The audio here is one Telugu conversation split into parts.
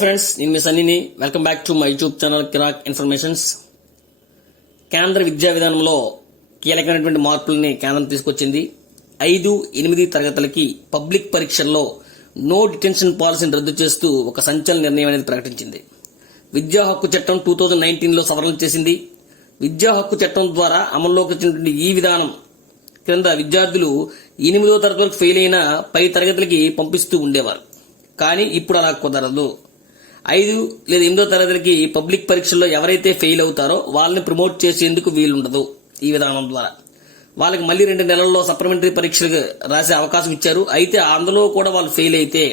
ఫ్రెండ్స్, నేను మీ సన్నీని. Welcome back to my YouTube channel Kirak informations. కేంద్ర విద్యా విధానంలో కీలకమైనటువంటి మార్పుల్ని కేంద్రం తీసుకొచ్చింది. 5, 8 తరగతులకి పబ్లిక్ పరీక్షల్లో నో డిటెన్షన్ పాలసీని రద్దు చేస్తూ ఒక సంచలన నిర్ణయం అనేది ప్రకటించింది. విద్యా హక్కు చట్టం 2019లో సవరణ చేసింది. విద్యా హక్కు చట్టం ద్వారా అమల్లోకి వచ్చినటువంటి ఈ విధానం క్రింద విద్యార్థులు 8వ తరగతి వరకు ఫెయిల్ అయిన పై తరగతులకి పంపిస్తూ ఉండేవారు. కానీ ఇప్పుడు అలా కుదరదు. 5 లేదా 8వ తరగతికి పబ్లిక్ పరీక్షల్లో ఎవరైతే ఫెయిల్ అవుతారో వాళ్ళని ప్రమోట్ చేసేందుకు వీలుండదు. ఈ విధానం ద్వారా వాళ్ళకి మళ్ళీ 2 నెలల్లో సప్లిమెంటరీ పరీక్షలు రాసే అవకాశం ఇచ్చారు. అయితే అందులో కూడా వాళ్ళు ఫెయిల్ అయితే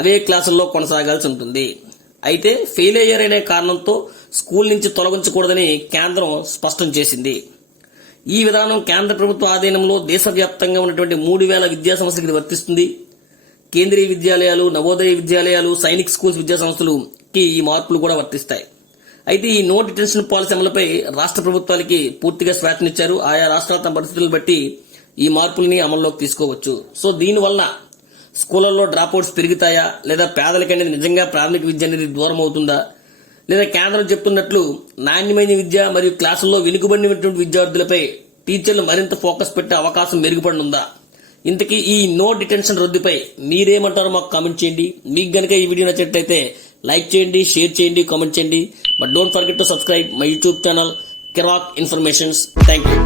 అవే క్లాసుల్లో కొనసాగాల్సి ఉంటుంది. అయితే ఫెయిల్ అయ్యారనే కారణంతో స్కూల్ నుంచి తొలగించకూడదని కేంద్రం స్పష్టం చేసింది. ఈ విధానం కేంద్ర ప్రభుత్వ ఆధీనంలో దేశవ్యాప్తంగా ఉన్నటువంటి 3000 విద్యా సంస్థలకు వర్తిస్తుంది. కేంద్రీయ విద్యాలయాలు, నవోదయ విద్యాలయాలు, సైనిక్ స్కూల్స్ విద్యా సంస్థలకి ఈ మార్పులు కూడా వర్తిస్తాయి. అయితే ఈ నో డిటెన్షన్ పాలసీ అమలుపై రాష్ట్ర ప్రభుత్వాలకి పూర్తిగా స్వేచ్ఛనిచ్చారు. ఆయా రాష్ట్రాల తమ పరిస్థితులను బట్టి ఈ మార్పుల్ని అమల్లోకి తీసుకోవచ్చు. సో దీనివల్ల స్కూళ్లలో డ్రాప్అవుట్స్ పెరుగుతాయా, లేదా పేదలకి అనేది నిజంగా ప్రాథమిక విద్య అనేది దూరం అవుతుందా, లేదా కేంద్రం చెప్తున్నట్లు నాణ్యమైన విద్య మరియు క్లాసుల్లో వెనుకబడినటువంటి విద్యార్థులపై టీచర్లు మరింత ఫోకస్ పెట్టే అవకాశం మెరుగుపడనుందా? ఇంతకీ ఈ నో డిటెన్షన్ రద్దుపై మీరేమంటారో మాకు కామెంట్ చేయండి. మీకు గనక ఈ వీడియో నచ్చినట్లయితే లైక్ చేయండి, షేర్ చేయండి, కామెంట్ చేయండి. But don't forget to subscribe my YouTube channel Kirak informations. Thank you.